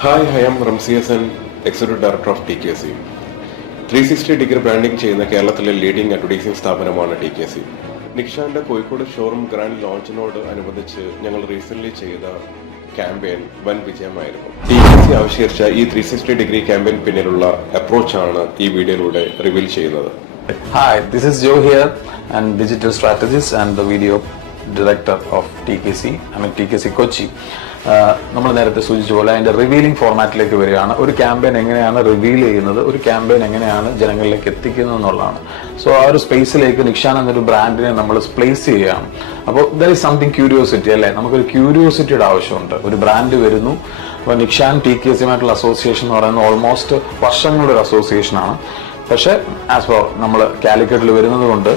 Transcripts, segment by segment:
Hi, I am Ramzi Hassan, Executive Director of TKC. 360-degree branding ചെയ്യുന്ന കേരളത്തിലെ leading advertising സ്ഥാപനമാണ് TKC. നിക്ഷാന്റെ Kozhikode showroom grand ലോഞ്ചിനോട് അനുബന്ധിച്ച് ഞങ്ങൾ recent ചെയ്ത ക്യാമ്പയിൻ വൻ വിജയമായിരുന്നു. TKC ആവിഷ്കരിച്ച ഈ 360-degree ക്യാമ്പയിൻ പിന്നിലുള്ള അപ്രോച്ചാണ് ഈ വീഡിയോയിലൂടെ റിവീൽ ചെയ്യുന്നത്. Hi, this is Joe here and digital strategist and the video director of TKC. I mean TKC Kochi. നമ്മൾ നേരത്തെ സൂചിച്ച പോലെ അതിന്റെ റിവീലിംഗ് ഫോർമാറ്റിലേക്ക് വരികയാണ്. ഒരു ക്യാമ്പയിൻ എങ്ങനെയാണ് റിവീൽ ചെയ്യുന്നത്, ഒരു ക്യാമ്പയിൻ എങ്ങനെയാണ് ജനങ്ങളിലേക്ക് എത്തിക്കുന്നത് എന്നുള്ളതാണ്. സോ ആ ഒരു സ്പേസിലേക്ക് നിക്ഷാൻ എന്നൊരു ബ്രാൻഡിനെ നമ്മൾ പ്ലേസ് ചെയ്യുകയാണ്. അപ്പോൾ ദർ ഈസ് സംതിങ് ക്യൂരിയോസിറ്റി അല്ലേ, നമുക്കൊരു ക്യൂരിയോസിറ്റിയുടെ ആവശ്യമുണ്ട്. ഒരു ബ്രാൻഡ് വരുന്നു, അപ്പോൾ നിക്ഷാൻ TKCയുമായിട്ടുള്ള അസോസിയേഷൻ എന്ന് പറയുന്നത് ഓൾമോസ്റ്റ് വർഷങ്ങളുടെ ഒരു അസോസിയേഷനാണ്. പക്ഷെ ആസ് ഫോർ നമ്മൾ കാലിക്കറ്റിൽ വരുന്നത് കൊണ്ട്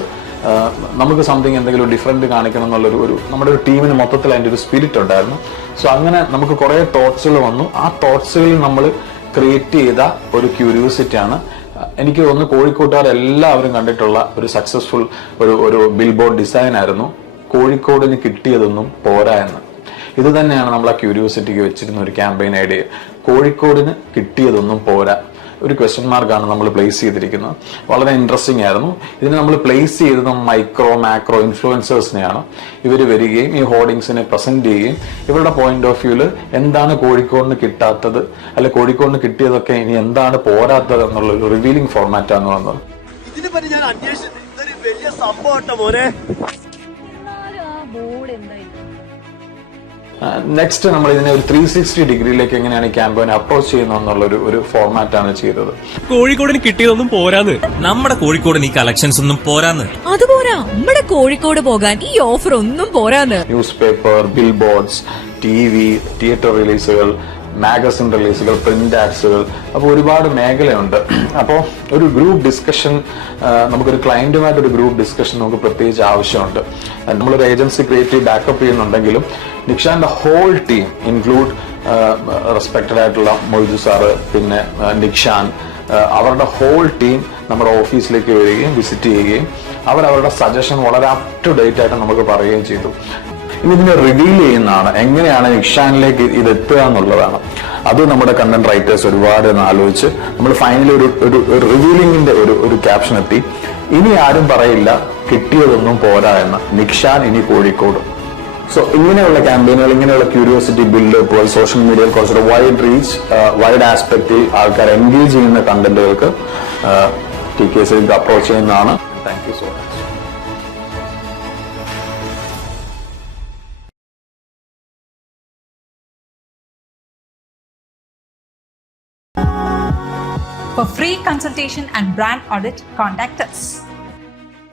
നമുക്ക് സംതിങ് എന്തെങ്കിലും ഡിഫറെന്റ് കാണിക്കണം എന്നുള്ളൊരു നമ്മുടെ ഒരു ടീമിന് മൊത്തത്തിൽ അതിൻ്റെ ഒരു സ്പിരിറ്റ് ഉണ്ടായിരുന്നു. സോ അങ്ങനെ നമുക്ക് കുറേ തോട്ട്സുകൾ വന്നു. ആ തോട്ട്സുകളിൽ നമ്മൾ ക്രിയേറ്റ് ചെയ്ത ഒരു ക്യൂരിയോസിറ്റിയാണ് എനിക്ക് തോന്നുന്നു കോഴിക്കോട്ടുകാർ എല്ലാവരും കണ്ടിട്ടുള്ള ഒരു സക്സസ്ഫുൾ ഒരു ബിൽ ബോർഡ് ഡിസൈൻ ആയിരുന്നു. കോഴിക്കോടിന് കിട്ടിയതൊന്നും പോരാ എന്ന്. ഇത് തന്നെയാണ് നമ്മൾ ആ ക്യൂരിയോസിറ്റിക്ക് വെച്ചിരുന്ന ഒരു ക്യാമ്പയിൻ ഐഡിയ. കോഴിക്കോടിന് കിട്ടിയതൊന്നും പോരാ, ഒരു ക്വസ്റ്റ്യൻ മാർക്കാണ് നമ്മൾ പ്ലേസ് ചെയ്തിരിക്കുന്നത്. വളരെ ഇൻട്രസ്റ്റിംഗ് ആയിരുന്നു. ഇതിന് നമ്മൾ പ്ലേസ് ചെയ്തത് മൈക്രോ മാക്രോ ഇൻഫ്ലുവൻസേഴ്സിനെയാണ്. ഇവർ വരികയും ഈ ഹോർഡിങ്സിനെ പ്രസന്റ് ചെയ്യുകയും ഇവരുടെ പോയിന്റ് ഓഫ് വ്യൂല് എന്താണ് കോഴിക്കോടിന് കിട്ടാത്തത്, അല്ലെ കോഴിക്കോടിന് കിട്ടിയതൊക്കെ ഇനി എന്താണ് പോരാത്തത് എന്നുള്ള ഒരു റിവീലിംഗ് ഫോർമാറ്റാണ് വന്നത്. ഇതിനെപ്പറ്റി ഞാൻ അന്വേഷിച്ചത് ഇതൊരു വലിയ സംഭവം മോനെ. നെക്സ്റ്റ് നമ്മൾ ഇതിനെ ഒരു 360 ഡിഗ്രിയിലേക്ക് എങ്ങനെയാണ് ഈ ക്യാമ്പയിൻ അപ്രോച്ച് ചെയ്യുന്നത് എന്നുള്ള ഒരു ഫോർമാറ്റാണ് ചെയ്തത്. കോഴിക്കോടിന് കിട്ടിയതൊന്നും പോരാന്ന്, നമ്മുടെ കോഴിക്കോടിന് ഈ കളക്ഷൻസ് ഒന്നും പോരാന്ന്. അതുപോരാ, നമ്മുടെ കോഴിക്കോട് പോകാൻ ഈ ഓഫർ ഒന്നും പോരാന്ന്. News paper, bill boards, TV, theatre റിലീസുകൾ, മാഗസിൻ റിലീസുകൾ, പ്രിന്റ് ആഡ്സുകൾ, അപ്പോൾ ഒരുപാട് മേഖലയുണ്ട്. അപ്പോൾ ഒരു ഗ്രൂപ്പ് ഡിസ്കഷൻ, നമുക്കൊരു ക്ലയന്റുമായിട്ട് ഒരു ഗ്രൂപ്പ് ഡിസ്കഷൻ നമുക്ക് പ്രത്യേകിച്ച് ആവശ്യമുണ്ട്. നമ്മളൊരു ഏജൻസി ക്രിയേറ്റീവ് ബാക്കപ്പ് ചെയ്യുന്നുണ്ടെങ്കിലും നിക്ഷാന്റെ ഹോൾ ടീം ഇൻക്ലൂഡ് റെസ്പെക്റ്റഡ് ആയിട്ടുള്ള മൊയ്തു സാറ്, പിന്നെ നിക്ഷാൻ, അവരുടെ ഹോൾ ടീം നമ്മുടെ ഓഫീസിലേക്ക് വരികയും വിസിറ്റ് ചെയ്യുകയും അവരവരുടെ സജഷൻ വളരെ അപ് ടു ഡേറ്റ് ആയിട്ട് നമുക്ക് പറയുകയും ചെയ്തു. ഇനി ഇതിനെ റിവീൽ ചെയ്യുന്നതാണ്, എങ്ങനെയാണ് നിക്ഷാനിലേക്ക് ഇത് എത്തുക എന്നുള്ളതാണ്. അത് നമ്മുടെ കണ്ടന്റ് റൈറ്റേഴ്സ് ഒരുപാട് ആലോചിച്ച് നമ്മൾ ഫൈനലി ഒരു റിവീലിംഗിന്റെ ഒരു ക്യാപ്ഷൻ എത്തി. ഇനി ആരും പറയില്ല കിട്ടിയതൊന്നും പോരാ എന്ന്, നിക്ഷാൻ ഇനി കോഴിക്കോട്. സോ ഇങ്ങനെയുള്ള ക്യാമ്പയിനുകൾ, ഇങ്ങനെയുള്ള ക്യൂരിയോസിറ്റി ബിൽഡപ്പ്, സോഷ്യൽ മീഡിയയിൽ കുറച്ചൊരു വൈഡ് റീച്ച്, വൈഡ് ആസ്പെക്റ്റിൽ ആൾക്കാർ എൻഗേജ് ചെയ്യുന്ന കണ്ടന്റുകൾക്ക് TKC അപ്രോച്ച് ചെയ്യുന്നതാണ്. Thank you so much. For free consultation and brand audit, contact us.